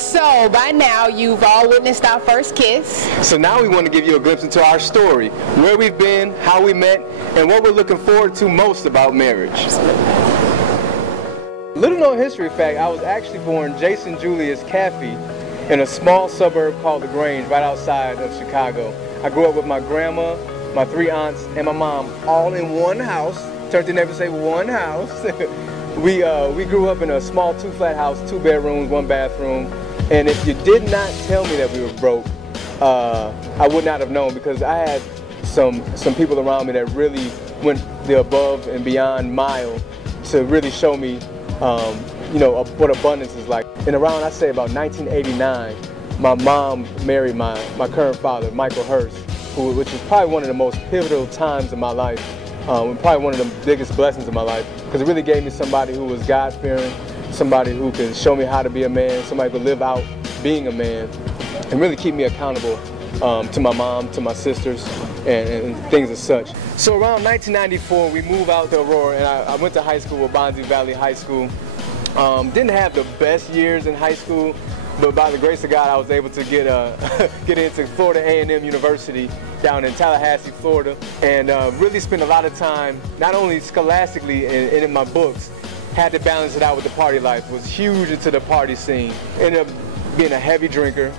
So by now you've all witnessed our first kiss. So now we want to give you a glimpse into our story, where we've been, how we met, and what we're looking forward to most about marriage. Little known history fact, I was actually born Jason Julius Caffey in a small suburb called The Grange right outside of Chicago. I grew up with my grandma, my 3 aunts, and my mom all in one house. Turn to your neighbor and say one house. We grew up in a small 2-flat house, 2 bedrooms, 1 bathroom. And if you did not tell me that we were broke, I would not have known, because I had some people around me that really went the above and beyond mile to really show me you know, what abundance is like. And around, I say about 1989, my mom married my current father, Michael Hurst, which is probably one of the most pivotal times in my life, and probably one of the biggest blessings in my life, because it really gave me somebody who was God-fearing, somebody who could show me how to be a man, somebody who could live out being a man, and really keep me accountable to my mom, to my sisters, and things as such. So around 1994, we moved out to Aurora, and I went to high school with Bonzi Valley High School. Didn't have the best years in high school, but by the grace of God, I was able to get into Florida A&M University down in Tallahassee, Florida, and really spent a lot of time, not only scholastically and in my books, had to balance it out with the party life. Was huge into the party scene. Ended up being a heavy drinker,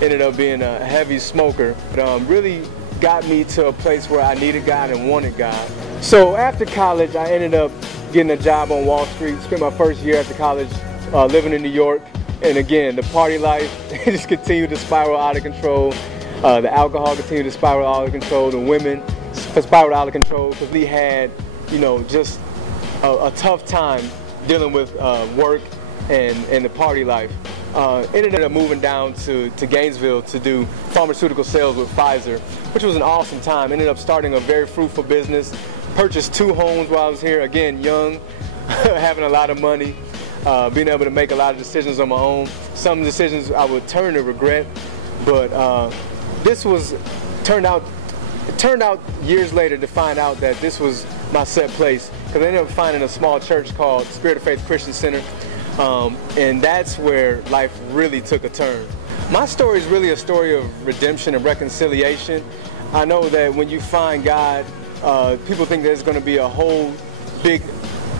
ended up being a heavy smoker, but really got me to a place where I needed God and wanted God. So after college, I ended up getting a job on Wall Street. Spent my first year after college living in New York. And again, the party life just continued to spiral out of control. The alcohol continued to spiral out of control. The women spiraled out of control, because we had, you know, just a tough time dealing with work and the party life. Ended up moving down to Gainesville to do pharmaceutical sales with Pfizer, which was an awesome time. Ended up starting a very fruitful business. Purchased 2 homes while I was here, again, young, having a lot of money, being able to make a lot of decisions on my own. Some decisions I would turn to regret, but it turned out years later to find out that this was my set place, because I ended up finding a small church called Spirit of Faith Christian Center, and that's where life really took a turn. My story is really a story of redemption and reconciliation. I know that when you find God, people think there's going to be a whole big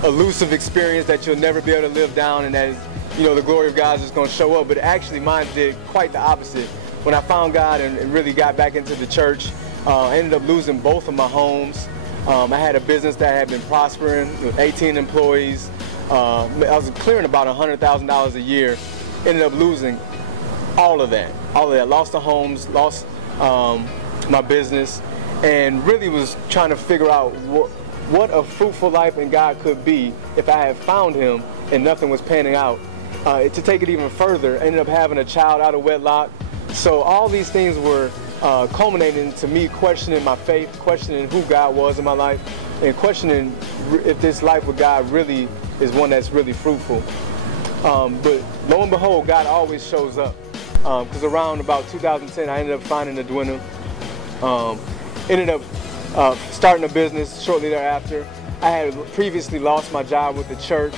elusive experience that you'll never be able to live down, and that, you know, the glory of God is just going to show up. But actually mine did quite the opposite. When I found God and really got back into the church, I ended up losing both of my homes. I had a business that had been prospering with 18 employees. I was clearing about $100,000 a year. Ended up losing all of that. Lost the homes, lost my business, and really was trying to figure out what a fruitful life in God could be if I had found Him and nothing was panning out. To take it even further, I ended up having a child out of wedlock. So all these things were culminating to me questioning my faith, questioning who God was in my life, and questioning if this life with God really is one that's really fruitful. But lo and behold, God always shows up. Because around about 2010, I ended up finding Edwina. Ended up starting a business shortly thereafter. I had previously lost my job with the church.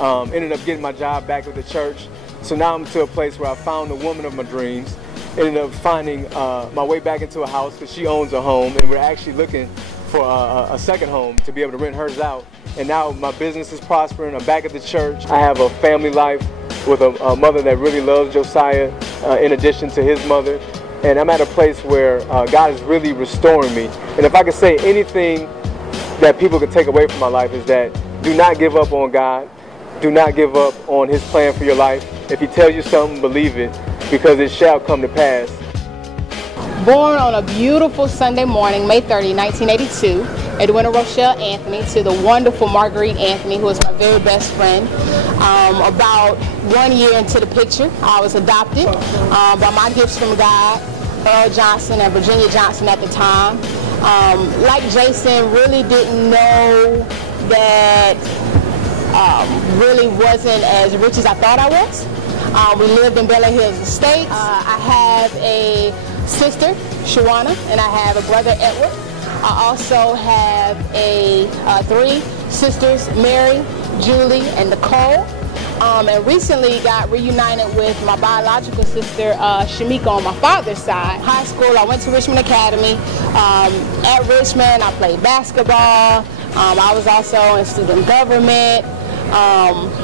Ended up getting my job back with the church. So now I'm to a place where I found the woman of my dreams. Ended up finding my way back into a house, because she owns a home, and we're actually looking for a second home to be able to rent hers out. And now my business is prospering. I'm back at the church. I have a family life with a mother that really loves Josiah, in addition to his mother. And I'm at a place where God is really restoring me. And if I could say anything that people could take away from my life, is that do not give up on God. Do not give up on His plan for your life. If He tells you something, believe it, because it shall come to pass. Born on a beautiful Sunday morning, May 30, 1982, Edwina Rochelle Anthony to the wonderful Marguerite Anthony, who is my very best friend. About 1 year into the picture, I was adopted by my gifts from God, Earl Johnson and Virginia Johnson at the time. Like Jason, really didn't know that really wasn't as rich as I thought I was. We lived in Bel Air Hills Estates. I have a sister, Shawana, and I have a brother, Edward. I also have 3 sisters, Mary, Julie, and Nicole. and recently got reunited with my biological sister, Shamika, on my father's side. High school, I went to Richmond Academy. At Richmond, I played basketball. I was also in student government.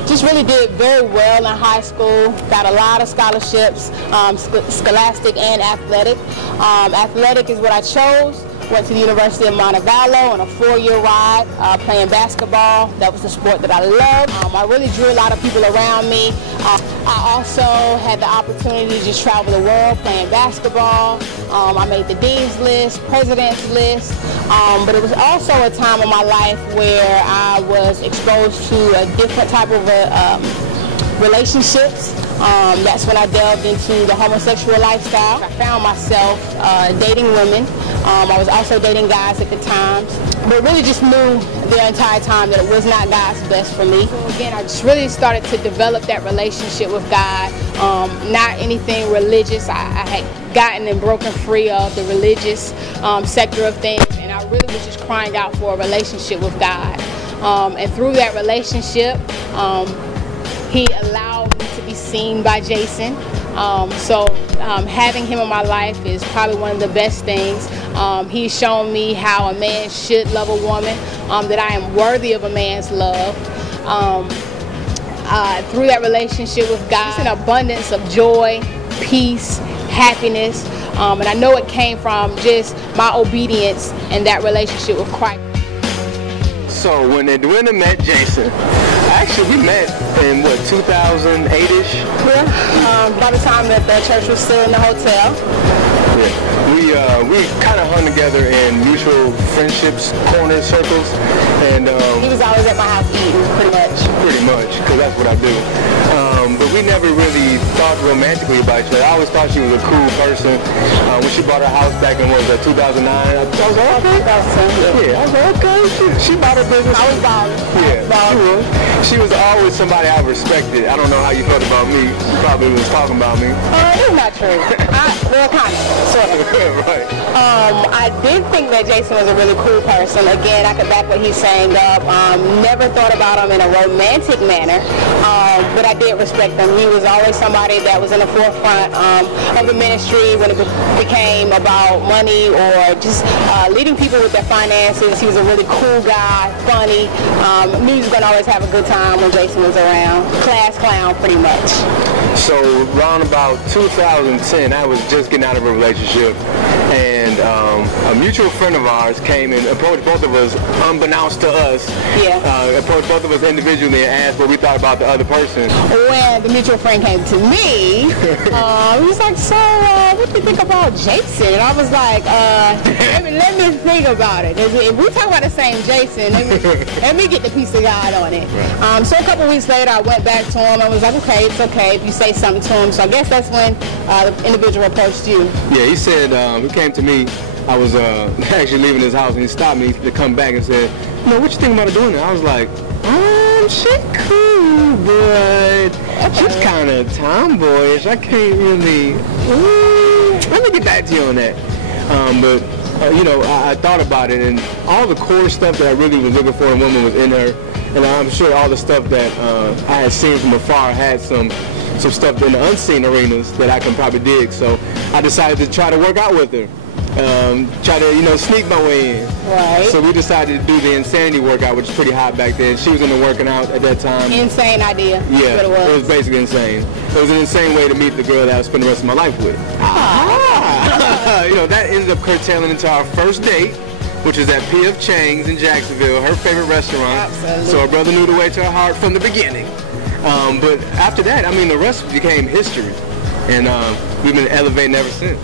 Just really did very well in high school. Got a lot of scholarships, scholastic and athletic. Athletic is what I chose. Went to the University of Montevallo on a 4-year ride playing basketball. That was the sport that I loved. I really drew a lot of people around me. I also had the opportunity to just travel the world playing basketball. I made the dean's list, president's list, but it was also a time in my life where I was exposed to a different type of relationships. That's when I delved into the homosexual lifestyle. I found myself dating women. I was also dating guys at the time, but really just knew the entire time that it was not God's best for me. So again, I just really started to develop that relationship with God. Not anything religious. I had gotten and broken free of the religious sector of things, and I really was just crying out for a relationship with God. And through that relationship, He allowed me to be seen by Jason. So having him in my life is probably one of the best things. He's shown me how a man should love a woman, that I am worthy of a man's love. Through that relationship with God, it's an abundance of joy, peace, happiness, and I know it came from just my obedience and that relationship with Christ. So when Edwina met Jason, actually we met in what, 2008-ish? Yeah, by the time that the church was still in the hotel. Yeah, we kind of hung together in mutual friendships, corner circles, and he was always at my house eating, pretty much. Pretty much, because that's what I do. But we never really thought romantically about each other. I always thought she was a cool person. When she bought her house back in, what was that, 2009? I was like, okay. Yeah, I was like, okay. She bought her business. I was balling. Yeah, she was always somebody I respected. I don't know how you felt about me. You probably was talking about me. It's not true. Well, kind of, sort of. Right. I did think that Jason was a really cool person. Again, I could back what he's saying up. Never thought about him in a romantic manner, but I did respect him. He was always somebody that was in the forefront of the ministry when it became about money or just leading people with their finances. He was a really cool guy, funny. Knew he was going to always have a good time when Jason was around. Class clown, pretty much. So around about 2010, I was just getting out of a relationship, and a mutual friend of ours came and approached both of us, unbeknownst to us. Yeah. Approached both of us individually and asked what we thought about the other person. When the mutual friend came to me, he was like, so what do you think about Jason? And I was like, let me think about it. If we talk about the same Jason, let me get the piece of God on it. Right. So a couple weeks later, I went back to him and was like, okay, it's okay if you say something to him. So I guess that's when the individual approached you. Yeah, he said, he came to me. I was actually leaving his house, and he stopped me to come back and said, what you think about doing it? I was like, she cool, but she's kind of tomboyish. I can't really, let me get back to you on that. But I thought about it, and all the core stuff that I really was looking for in a woman was in her, and I'm sure all the stuff that I had seen from afar had some stuff in the unseen arenas that I can probably dig. So I decided to try to work out with her. Try to, sneak my way in. Right. So we decided to do the insanity workout, which is pretty hot back then. She was into working out at that time. Insane idea. Yeah, it was basically insane. It was an insane way to meet the girl that I would spend the rest of my life with. That ended up curtailing into our first date, which is at P.F. Chang's in Jacksonville, her favorite restaurant. Absolutely. So her brother knew the way to her heart from the beginning. But after that, the rest became history. And we've been elevating ever since.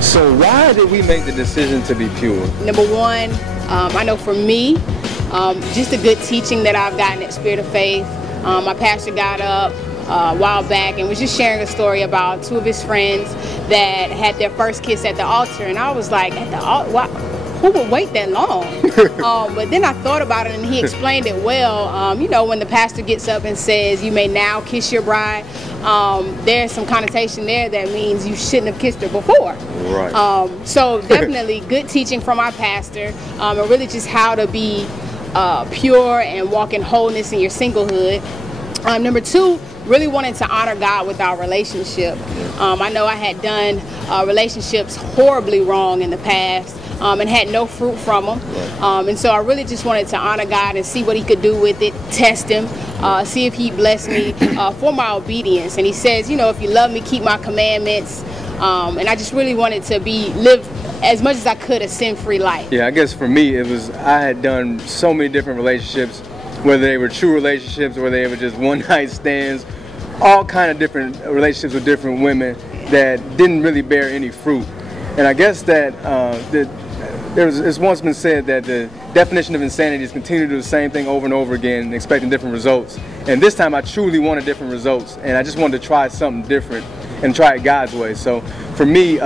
So why did we make the decision to be pure? Number one, I know for me, just the good teaching that I've gotten at Spirit of Faith. My pastor got up a while back and was just sharing a story about two of his friends that had their first kiss at the altar, and I was like, at the altar? Who would wait that long? But then I thought about it, and he explained it well. When the pastor gets up and says, you may now kiss your bride, there's some connotation there that means you shouldn't have kissed her before. Right. So definitely good teaching from our pastor, and really just how to be pure and walk in wholeness in your singlehood. Number two, really wanted to honor God with our relationship. I know I had done relationships horribly wrong in the past and had no fruit from them. And so I really just wanted to honor God and see what he could do with it, test him, see if he blessed me for my obedience. And he says, you know, if you love me, keep my commandments. And I just really wanted to live as much as I could a sin-free life. Yeah, I guess for me, I had done so many different relationships, whether they were true relationships or they were just one-night stands, all kind of different relationships with different women that didn't really bear any fruit. And I guess that it's once been said that the definition of insanity is continue to do the same thing over and over again and expecting different results. And this time I truly wanted different results, and I just wanted to try something different and try it God's way. So for me,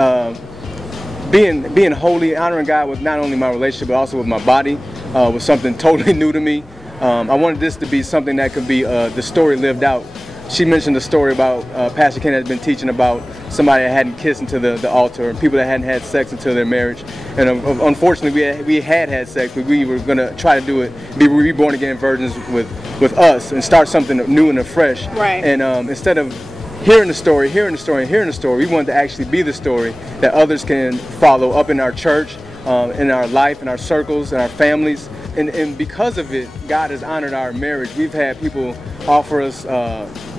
being holy, honoring God with not only my relationship but also with my body was something totally new to me. I wanted this to be something that could be the story lived out. She mentioned a story about Pastor Ken has been teaching about somebody that hadn't kissed until the altar, and people that hadn't had sex until their marriage. And unfortunately, we had sex, but we were going to try to do it, be reborn again virgins with us, and start something new and afresh. Right. And instead of hearing the story, we wanted to actually be the story that others can follow up in our church, in our life, in our circles, in our families. And because of it, God has honored our marriage. We've had people offer us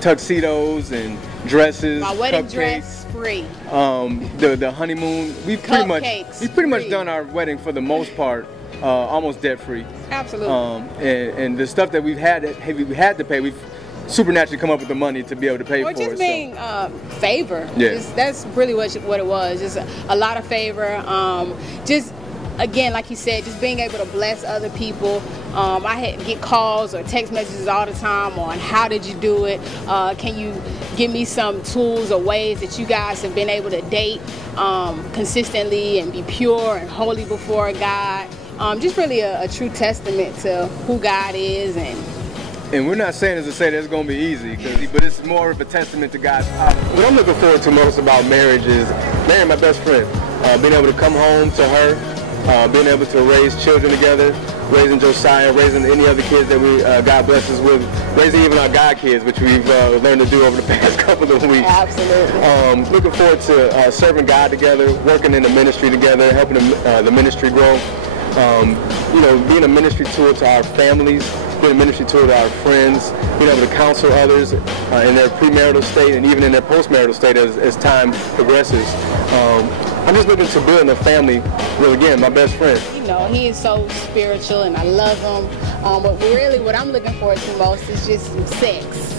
tuxedos and dresses, my wedding cupcakes, dress free. The honeymoon. We've pretty much done our wedding for the most part almost debt free. Absolutely. And the stuff that we had to pay, we've supernaturally come up with the money to be able to pay for it. Or just being favor. Yeah. That's really what it was. Just a lot of favor. Just again, like you said, just being able to bless other people. I had get calls or text messages all the time on how did you do it? Can you give me some tools or ways that you guys have been able to date consistently and be pure and holy before God? Just really a true testament to who God is. And we're not saying this to say that it's going to be easy, but it's more of a testament to God's power. What I'm looking forward to most about marriage is marrying my best friend, being able to come home to her, being able to raise children together, raising Josiah, raising any other kids that God bless us with, raising even our God kids, which we've learned to do over the past couple of weeks. Absolutely. Looking forward to serving God together, working in the ministry together, helping the ministry grow. Being a ministry tool to our families, being a ministry tool to our friends, being able to counsel others in their premarital state and even in their postmarital state as time progresses. I'm just looking to build a family with, again, my best friend. He is so spiritual and I love him. But really what I'm looking forward to most is just some sex.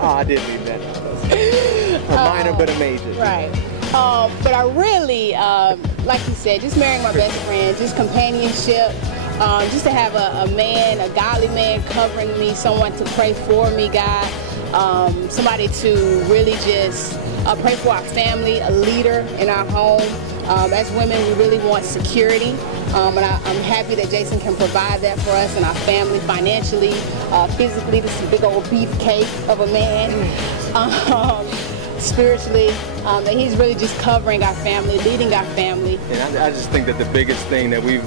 I did leave that out. A minor but a major. Right. But I really, like you said, just marrying my best friend, just companionship, just to have a man, a godly man covering me, someone to pray for me, God, somebody to really just pray for our family, a leader in our home. As women, we really want security, and I'm happy that Jason can provide that for us and our family financially, physically. This is a big old beefcake of a man. Spiritually, that he's really just covering our family, leading our family. And I just think that the biggest thing that we've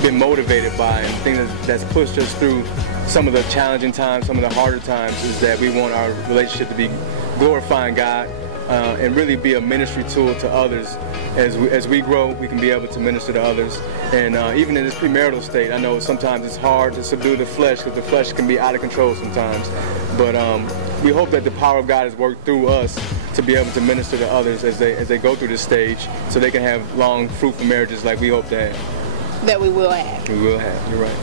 been motivated by and the thing that's pushed us through some of the challenging times, some of the harder times, is that we want our relationship to be glorifying God and really be a ministry tool to others. As we grow, we can be able to minister to others. And even in this premarital state, I know sometimes it's hard to subdue the flesh because the flesh can be out of control sometimes. But we hope that the power of God has worked through us to be able to minister to others as they go through this stage, so they can have long, fruitful marriages like we hope to have. That we will have. We will have, you're right.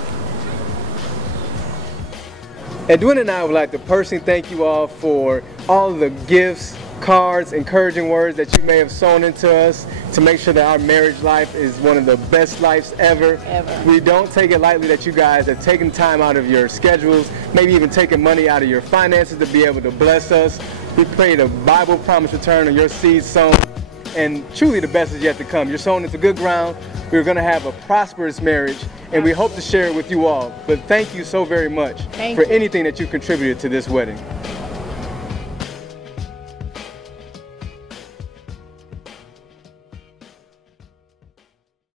Edwina and I would like to personally thank you all for all the gifts, cards, encouraging words that you may have sown into us to make sure that our marriage life is one of the best lives ever. We don't take it lightly that you guys have taken time out of your schedules, maybe even taken money out of your finances to be able to bless us. We pray the Bible promise return on your seeds sown, and truly the best is yet to come. You're sown into good ground. We're going to have a prosperous marriage, and we hope to share it with you all. But thank you so very much for anything that you contributed to this wedding.